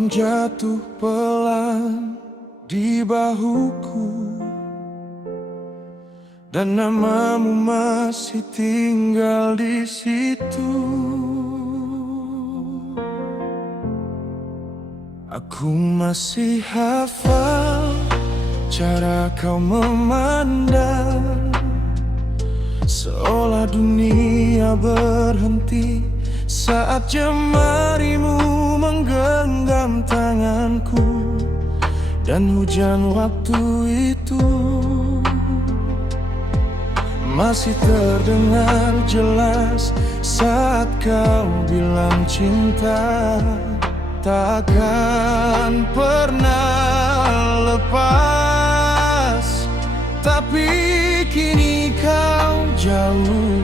Malam jatuh pelan di bahuku, dan namamu masih tinggal di situ. Aku masih hafal cara kau memandang, seolah dunia berhenti saat jemarimu menggenggam tanganku. Dan hujan waktu itu masih terdengar jelas saat kau bilang cinta takkan pernah lepas. Tapi kini kau jauh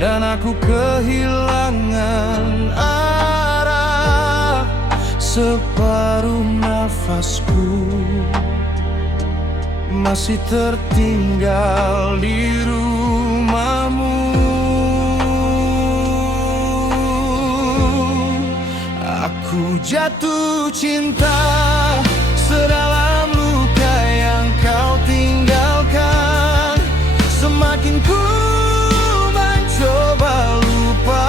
dan aku kehilangan arah. Separuh nafasku masih tertinggal di rumahmu. Aku jatuh cinta sedalam luka yang kau tinggalkan. Semakin ku mencoba lupa,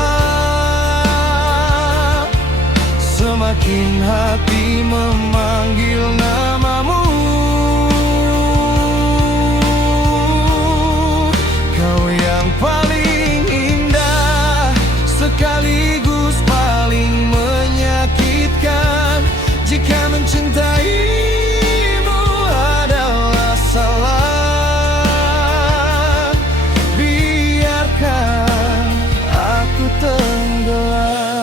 semakin hati memanggil namamu. Kau yang paling indah sekaligus paling menyakitkan. Jika mencintaimu adalah salah, biarkan aku tenggelam.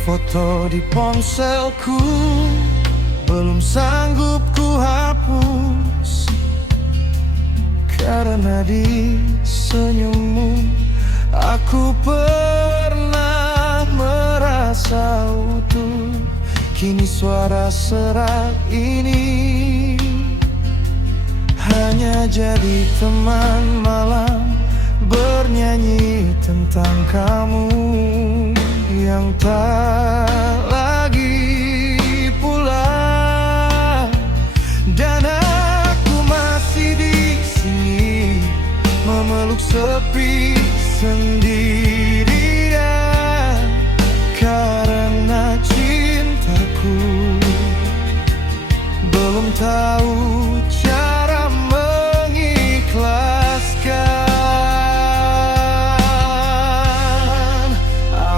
Foto di ponselku belum sanggup ku hapus, karena di senyummu aku pernah merasa utuh. Kini suara serak ini hanya jadi teman malam bernyanyi tentang kamu yang tak lagi pulang. Dan aku masih di sini memeluk sepi sendirian, karena cintaku belum tahu cara mengikhlaskan.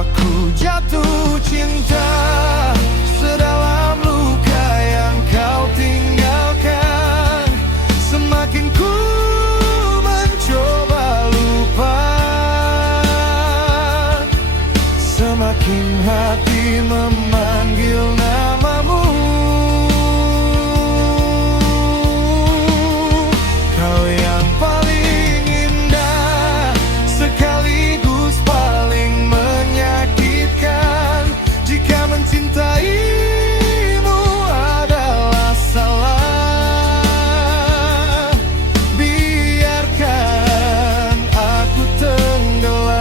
Aku jatuh cinta sedalam luka yang kau tinggalkan. Semakin ku mencoba lupa, semakin hati memanggil namamu. Kau yang paling indah sekaligus paling menyakitkan. Jika mencintaimu adalah salah, biarkan aku tenggelam.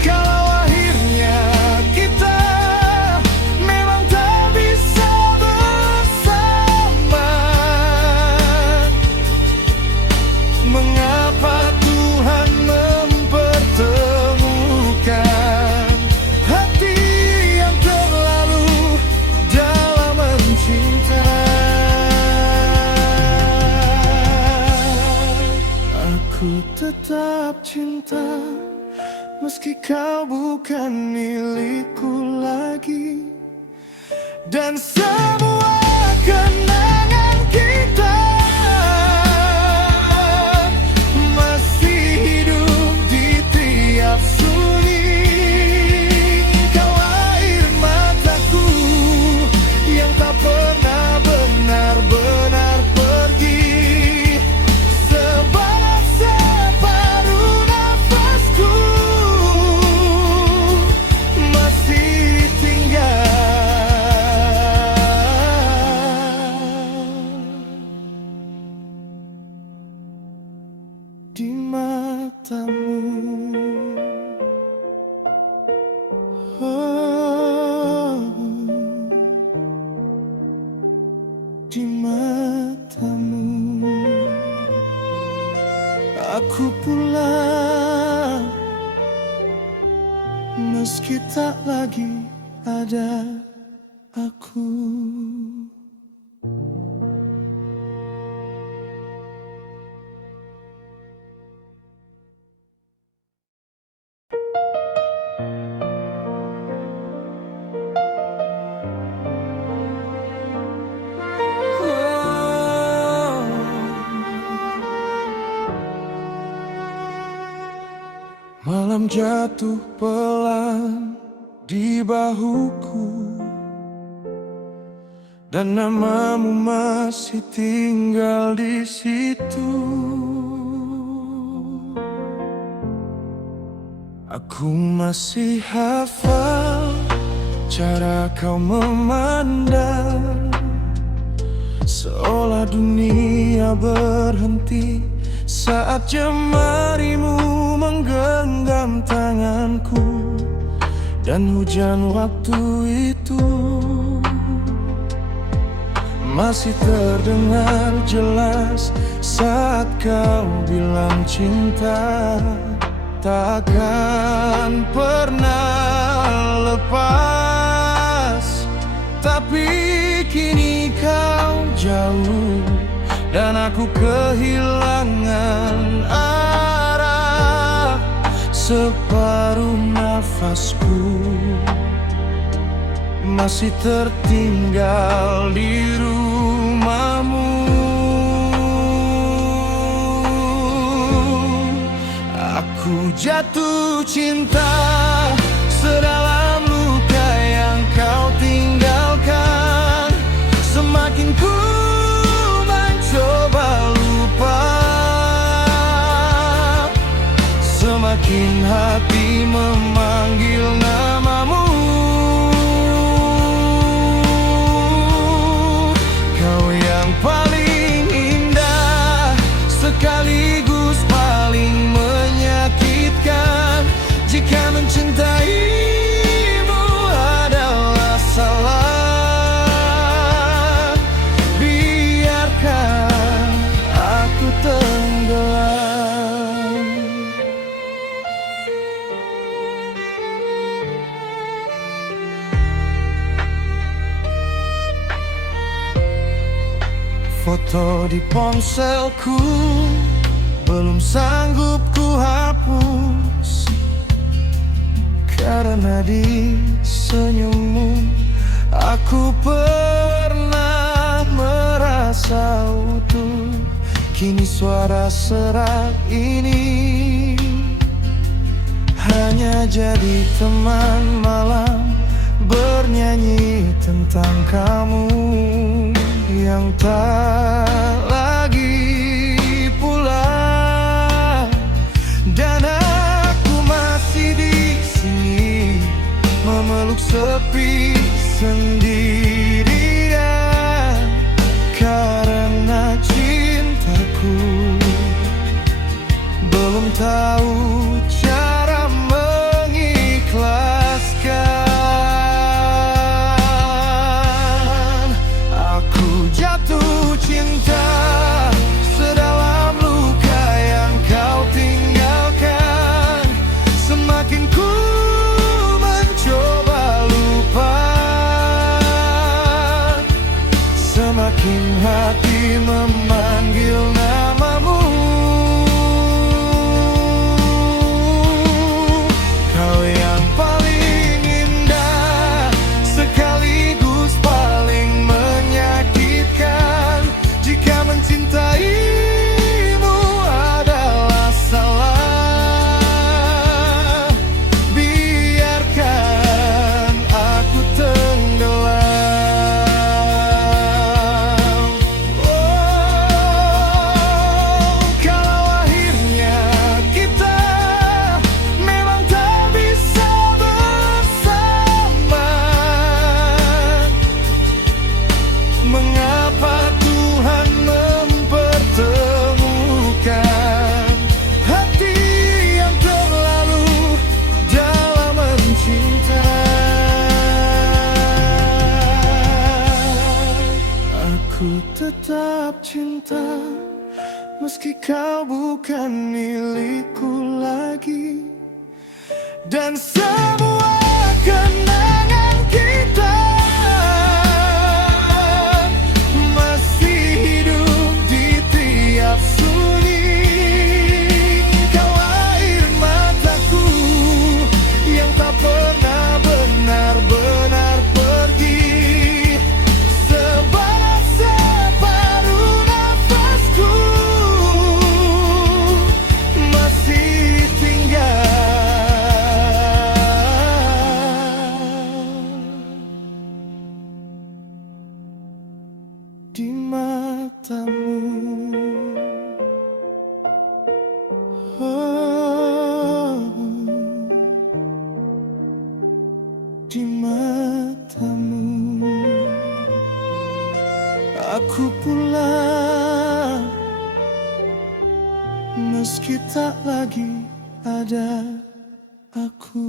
Kalau akhirnya kita memang tak bisa bersama, mengapa Tuhan mempertemukan hati yang terlalu dalam mencinta? Aku tetap cinta meski kau bukan milikku lagi, dan semua kenangan kita masih hidup di tiap sunyi. Kau air mataku yang tak pernah benar-benar pergi. Separuh nafasku masih tinggal aku pulang, meski tak lagi ada aku. Malam jatuh pelan di bahuku, dan namamu masih tinggal di situ. Aku masih hafal cara kau memandang, seolah dunia berhenti saat jemarimu menggenggam tanganku. Dan hujan waktu itu masih terdengar jelas saat kau bilang cinta takkan pernah lepas. Tapi kini kau jauh dan aku kehilangan arah. Separuh nafasku masih tertinggal di rumahmu. Aku jatuh cinta sedalam luka yang kau tinggalkan. Semakin ku mencoba lupa, semakin hati memanggil namamu. Kau yang paling indah sekaligus paling menyakitkan. Jika mencintaimu adalah salah, biarkan aku tenggelam. Foto di ponselku belum sanggup ku hapus, karena di senyummu aku pernah merasa utuh. Kini suara serak ini hanya jadi teman malam bernyanyi tentang kamu yang tak lagi pulang. Dan aku masih di sini memeluk sepi sendirian, karena cintaku belum tahu cara mengikhlaskan. Aku jatuh cinta sedalam luka yang kau tinggalkan. Semakin ku mencoba lupa, semakin hati memanggil namamu. Kau yang paling indah sekaligus paling menyakitkan. Jika mencintaimu adalah salah, biarkan aku tenggelam. Oh, kalau akhirnya kita memang tak bisa bersama, mengapa Tuhan mempertemukan hati yang terlalu dalam mencinta? Aku tetap cinta meski kau bukan milikku lagi. Dan semua kenangan kita masih hidup di tiap sunyi. Kau air mataku yang tak pernah benar-benar pergi. Sebalas separuh nafasku masih tinggal di matamu. Oh, di matamu. Aku pulang meski tak lagi ada aku.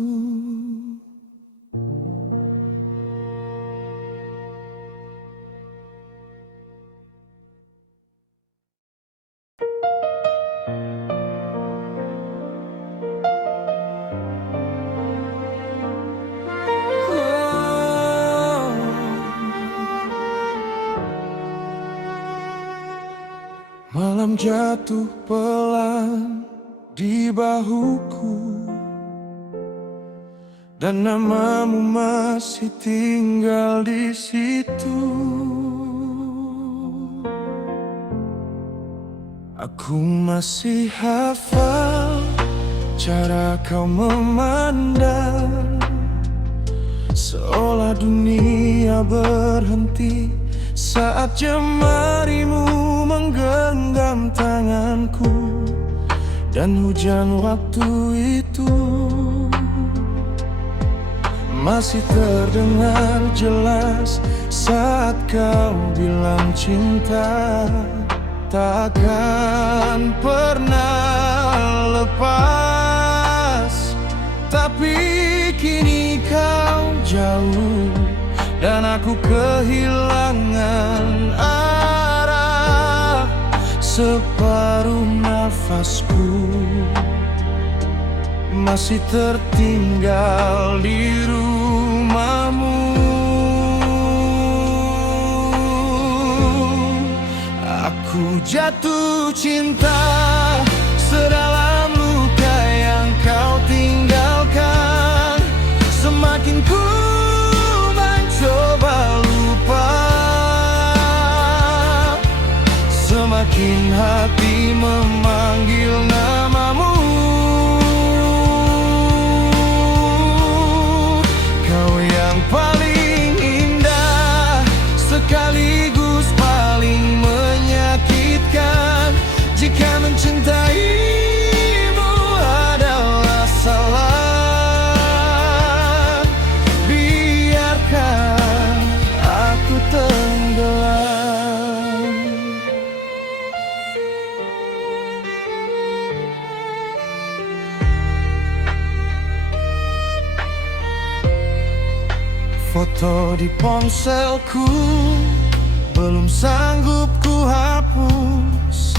Malam jatuh pelan di bahuku, dan namamu masih tinggal di situ. Aku masih hafal cara kau memandang, seolah dunia berhenti saat jemarimu menggenggam tanganku. Dan hujan waktu itu masih terdengar jelas saat kau bilang cinta takkan pernah lepas. Tapi kini kau jauh dan aku kehilangan arah. Separuh nafasku masih tertinggal di rumahmu. Aku jatuh cinta sedalam luka yang kau tinggalkan. Semakin ku mencoba lupa, semakin hati memanggil namamu. Kau yang paling indah sekaligus paling menyakitkan. Jika mencintaimu adalah salah, biarkan aku tenggelam. Foto di ponselku belum sanggup ku hapus,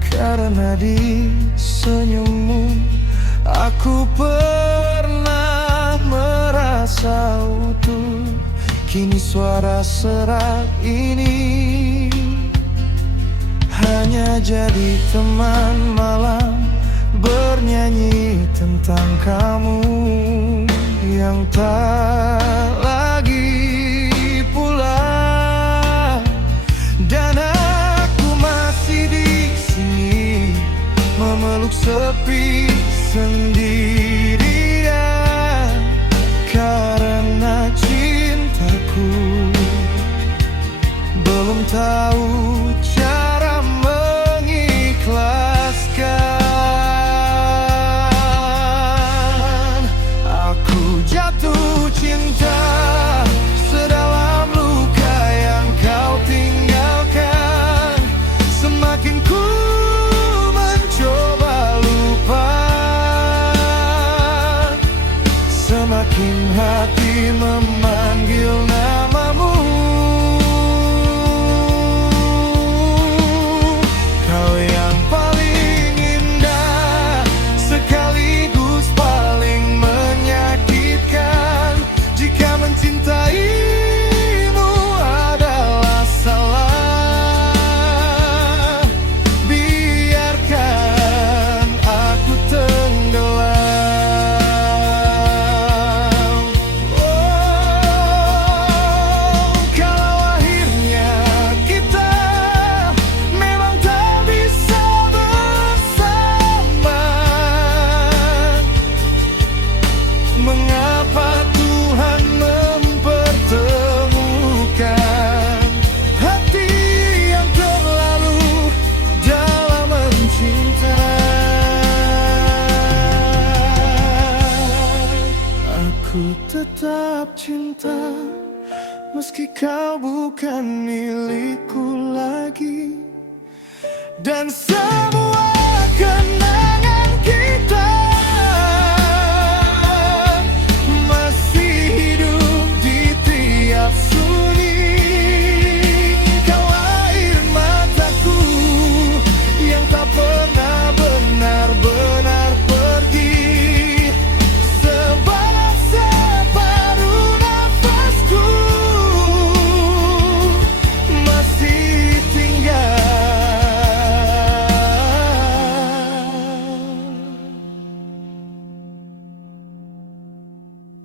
karena di senyummu aku pernah merasa utuh. Kini suara serak ini hanya jadi teman malam bernyanyi tentang kamu yang tak lagi pulang. Dan aku masih di sini memeluk sepi sendirian, karena cintaku belum tahu cara mengikhlaskan. Aku jatuh cinta sedalam luka yang kau tinggalkan. Semakin ku mencoba lupa, semakin hati memanggil namamu. cinta, meski kau bukan milikku lagi. Dan semua kenangan kita masih hidup di tiap sunyi. Kau air mataku yang tak pernah benar-benar pergi. Sebalas separuh nafasku masih tinggal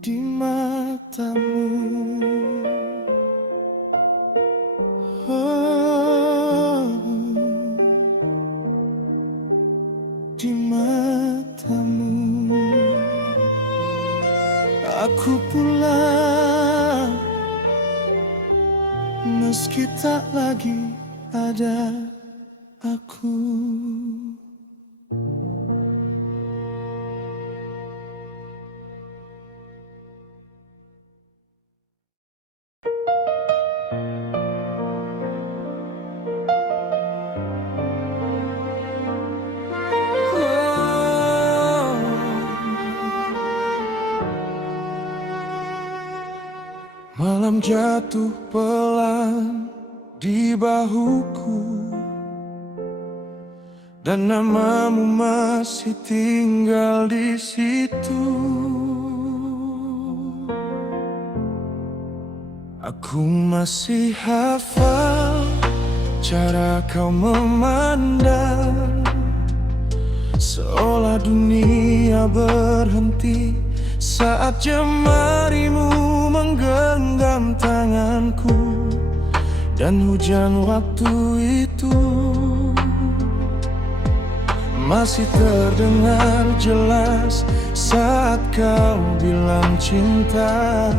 di matamu. Oh, di matamu. Aku pulang meski tak lagi ada aku. Malam jatuh pelan di bahuku, dan namamu masih tinggal di situ. Aku masih hafal cara kau memandang, seolah dunia berhenti saat jemarimu menggenggam tanganku. Dan hujan waktu itu masih terdengar jelas saat kau bilang cinta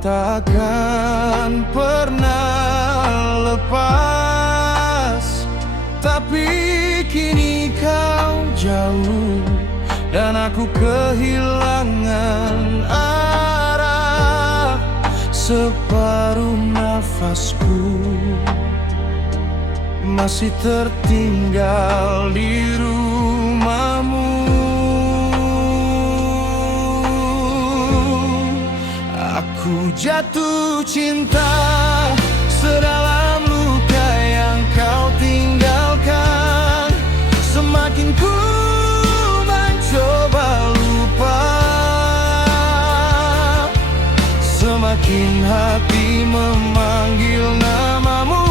takkan pernah lepas. Tapi kini kau jauh dan aku kehilangan arah. Separuh nafasku masih tertinggal di rumahmu. Aku jatuh cinta sedalam luka yang kau tinggalkan. Semakin ku mencoba lupa, semakin hati memanggil namamu.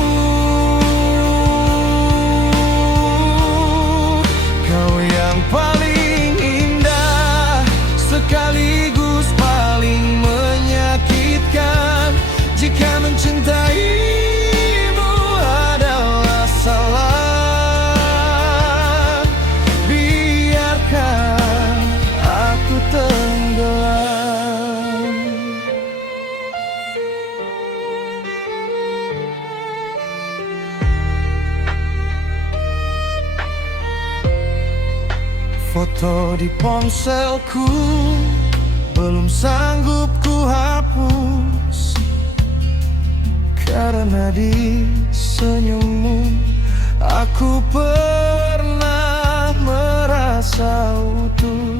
Kau yang paling indah sekaligus paling menyakitkan. Jika mencintaimu adalah salah, biarkan aku tenggelam. Foto di ponselku belum sanggup ku hapus, karena di senyummu aku pernah merasa utuh.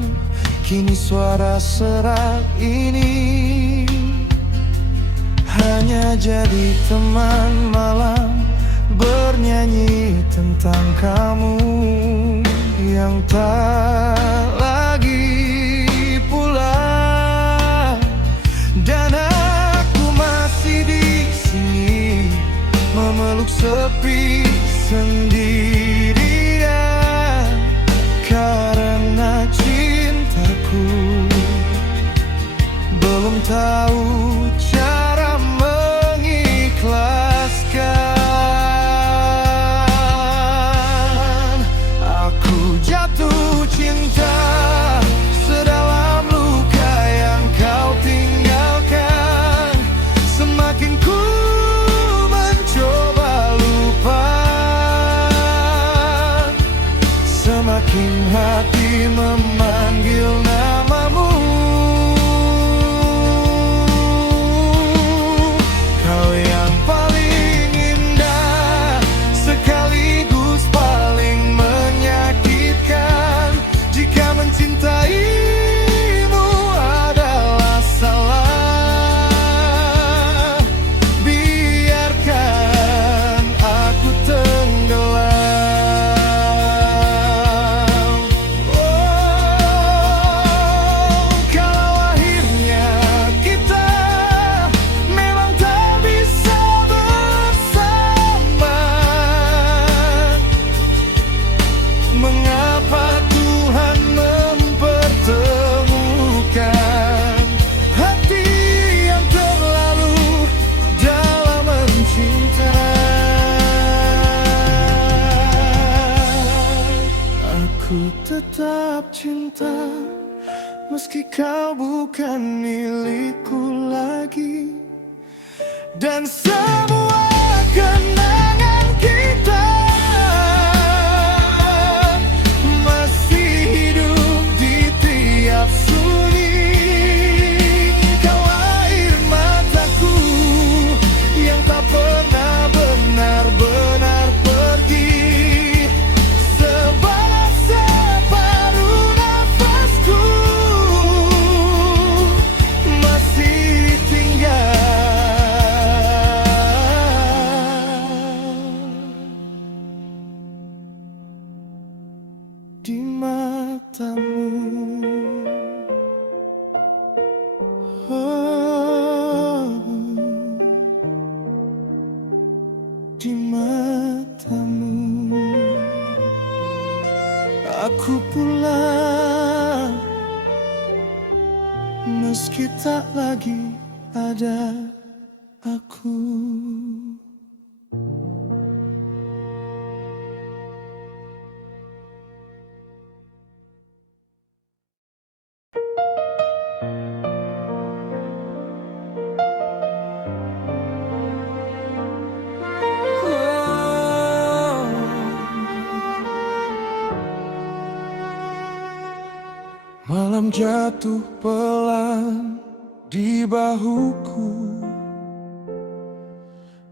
Kini suara serak ini hanya jadi teman malam, bernyanyi tentang kamu yang tak lagi pulang. Dan aku masih di sini memeluk sepi sendirian, karena cintaku belum tahu cara mengikhlaskan. Aku jatuh cinta sedalam luka yang kau tinggalkan. Semakin ku mencoba lupa, semakin hati memanggil namamu. tetap cinta, meski kau bukan milikku lagi. Dan semua kenangan kita masih hidup di tiap sunyi. Kau air mataku yang tak pernah benar-benar pergi. Sebalas separuh nafasku masih tinggal di matamu. Oh, di matamu. Aku pulang meski tak lagi ada aku. Malam jatuh pelan di bahuku,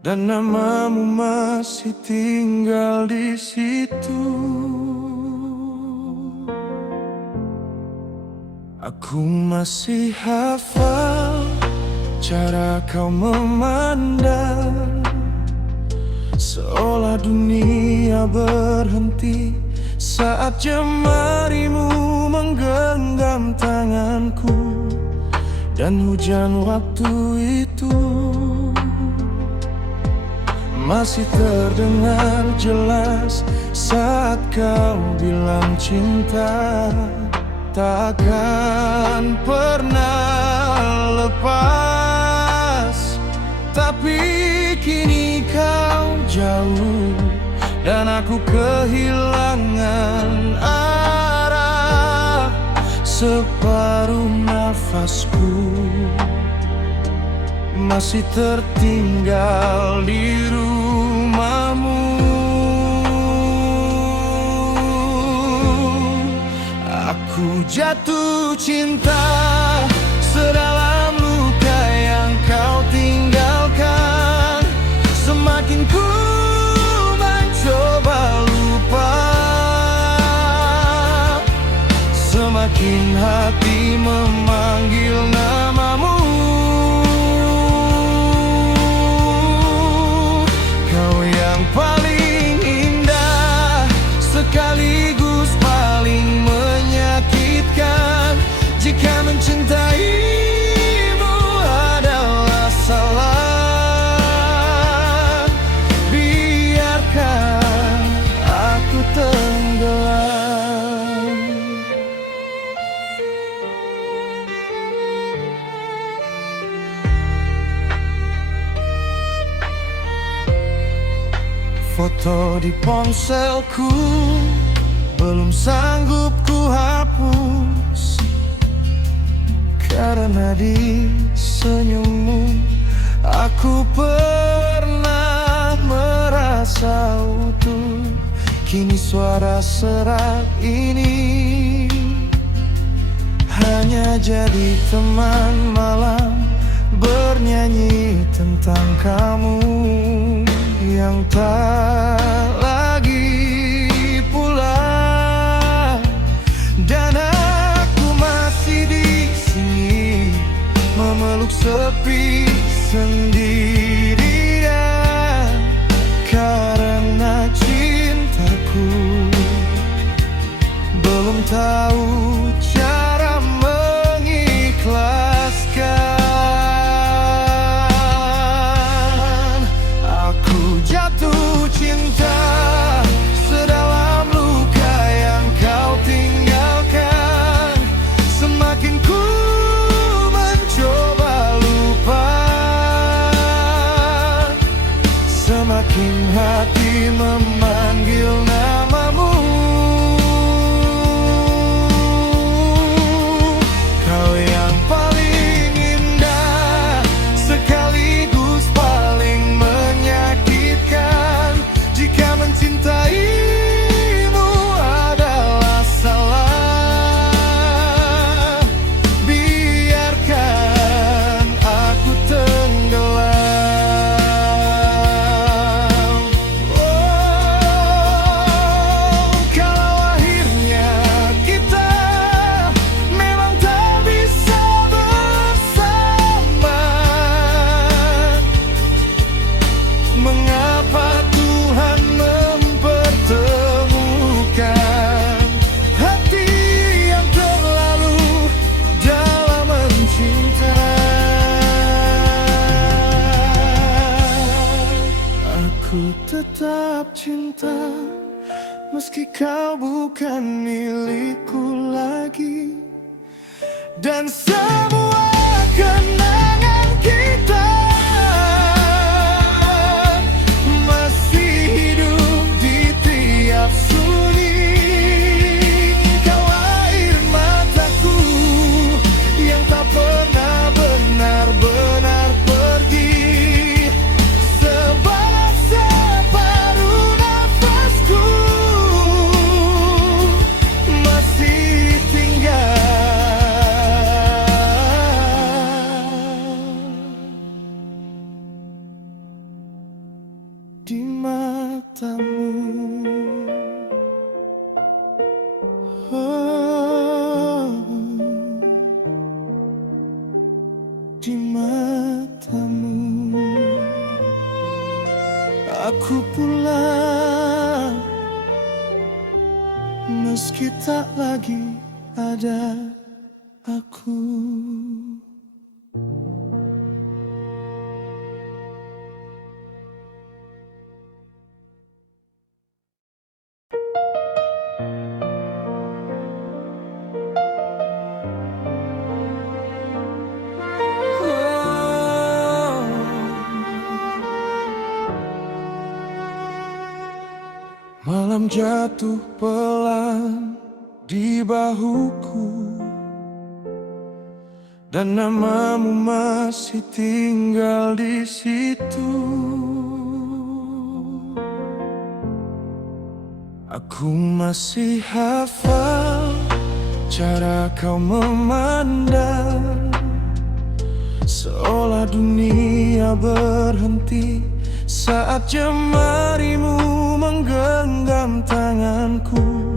dan namamu masih tinggal di situ. Aku masih hafal cara kau memandang, seolah dunia berhenti saat jemarimu menggenggam tanganku. Dan hujan waktu itu masih terdengar jelas saat kau bilang cinta takkan pernah lepas. Tapi kini kau jauh dan aku kehilangan arah. Separuh nafasku masih tertinggal di rumahmu. Aku jatuh cinta sedalam luka yang kau tinggalkan. Semakin ku mencoba lupa, semakin hati memanggil namamu. Kau yang paling indah sekaligus paling menyakitkan. Jika mencintaimu adalah salah, biarkan aku tenggelam. Foto di ponselku belum sanggup ku hapus, karena di senyummu aku pernah merasa utuh. Kini suara serak ini hanya jadi teman malam bernyanyi tentang kamu yang tak lagi pulang. Dan aku masih di sini memeluk sepi sendirian, karena cintaku belum tahu cara mengikhlaskan. Aku jatuh cinta sedalam luka yang kau tinggalkan. Semakin ku mencoba lupa, semakin hati memanggil namamu. Aku tetap cinta meski kau bukan milikku lagi. Dan semua kenangan kita masih hidup di tiap sunyi. Kau air mataku yang tak pernah benar-benar pergi. Sebalas separuh nafasku masih tinggal di matamu. Oh, di matamu. Aku pulang meski tak lagi ada aku. Malam jatuh pelan di bahuku, dan namamu masih tinggal di situ. Aku masih hafal cara kau memandang, seolah dunia berhenti saat jemarimu menggenggam tanganku.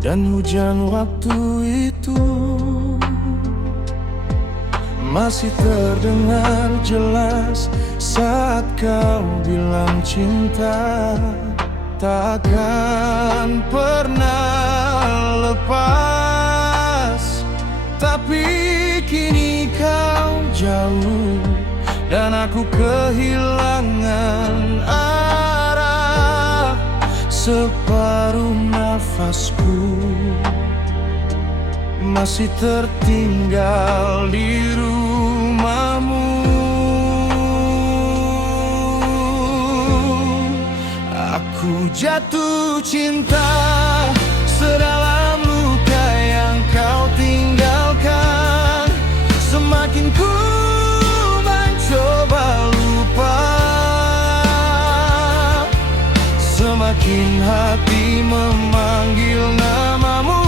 Dan hujan waktu itu masih terdengar jelas saat kau bilang cinta takkan pernah lepas. Tapi kini kau jauh dan aku kehilangan arah. Separuh nafasku masih tertinggal di rumahmu. Aku jatuh cinta sedalam luka yang kau tinggalkan. Semakin ku mencoba lupa, semakin hati memanggil namamu.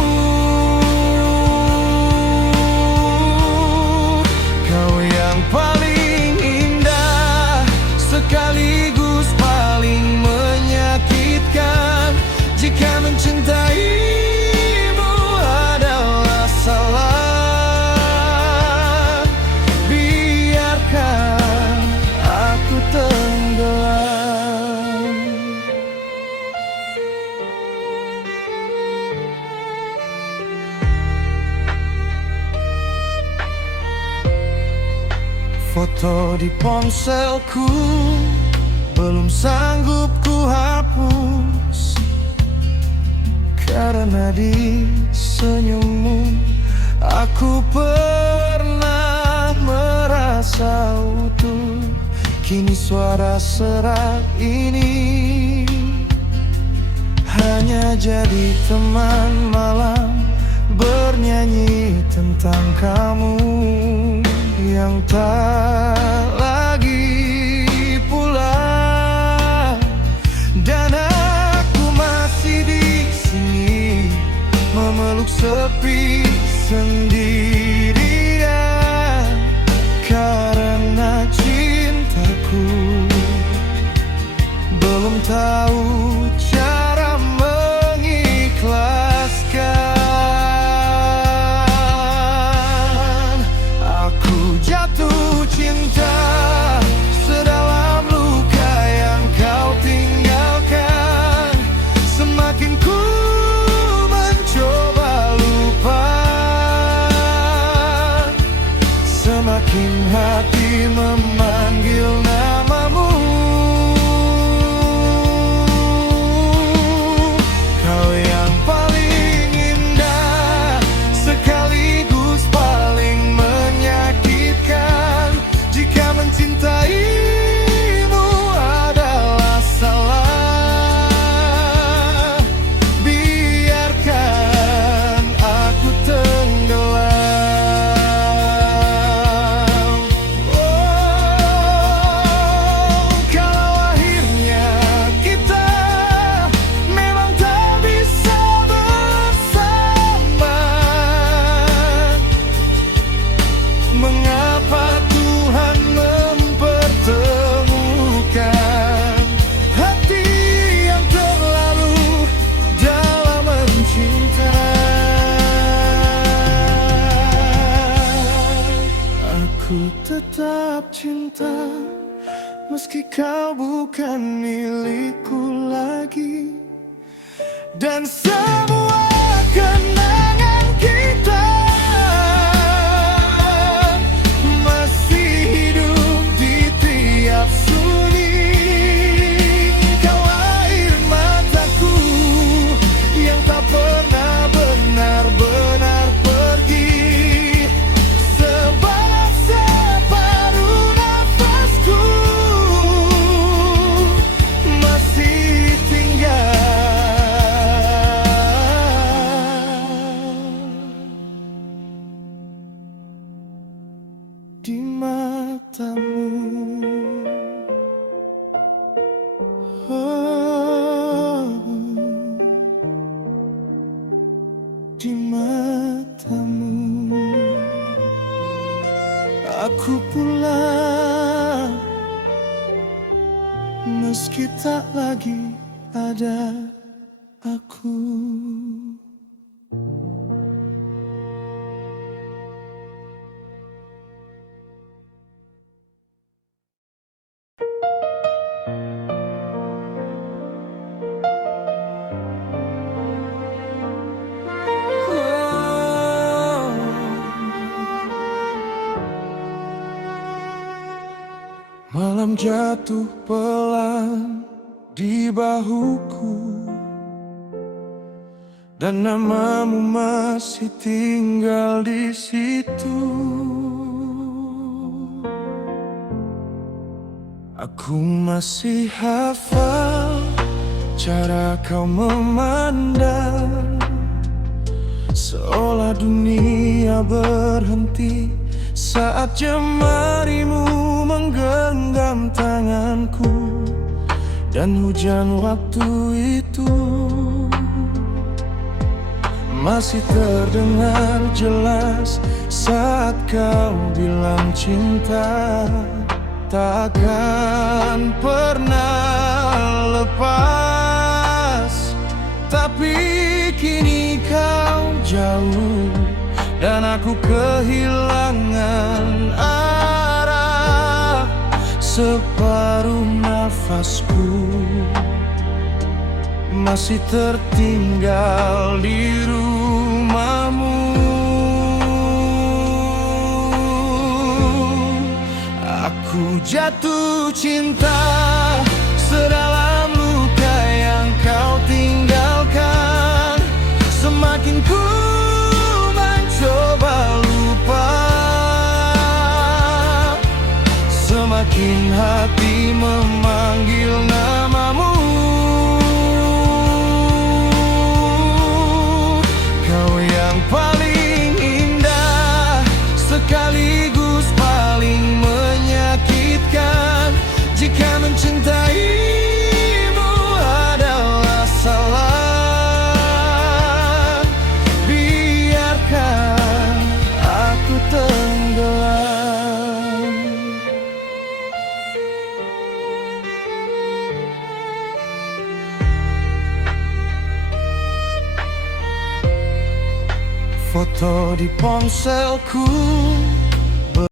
Kau yang paling indah sekaligus paling menyakitkan. Jika mencintaimu adalah salah, biarkan aku tenggelam. Foto di ponselku belum sanggup ku hapus, karena di senyummu aku pernah merasa utuh. Kini suara serak ini hanya jadi teman malam bernyanyi tentang kamu yang tak lagi pulang. Dan aku masih di sini memeluk sepi sendirian, karena cintaku belum tahu cara mengikhlaskan. Aku jatuh cinta sedalam luka yang kau tinggalkan. Semakin ku mencoba lupa, semakin hati memanggil namamu. Ku tetap cinta meski kau bukan milikku lagi. Dan semua kenangan kita masih hidup di tiap sunyi. Kau air mataku yang tak pernah benar-benar pergi. Sebab separuh nafasku masih tinggal di matamu. Oh, di matamu. Aku pulang meski tak lagi ada aku. Malam jatuh pelan di bahuku, dan namamu masih tinggal di situ. Aku masih hafal cara kau memandang, seolah dunia berhenti saat jemarimu menggenggam tanganku. Dan hujan waktu itu masih terdengar jelas saat kau bilang cinta takkan pernah lepas. Tapi kini kau jauh dan aku kehilangan arah. Separuh nafasku masih tertinggal di rumahmu. Aku jatuh cinta sedalam luka yang kau tinggalkan. Semakin ku mencoba lupa, semakin hati memanggil namamu. Kau yang paling indah sekaligus paling menyakitkan. Jika mencintaimu adalah salah, biarkan aku tenggelam. Foto di ponselku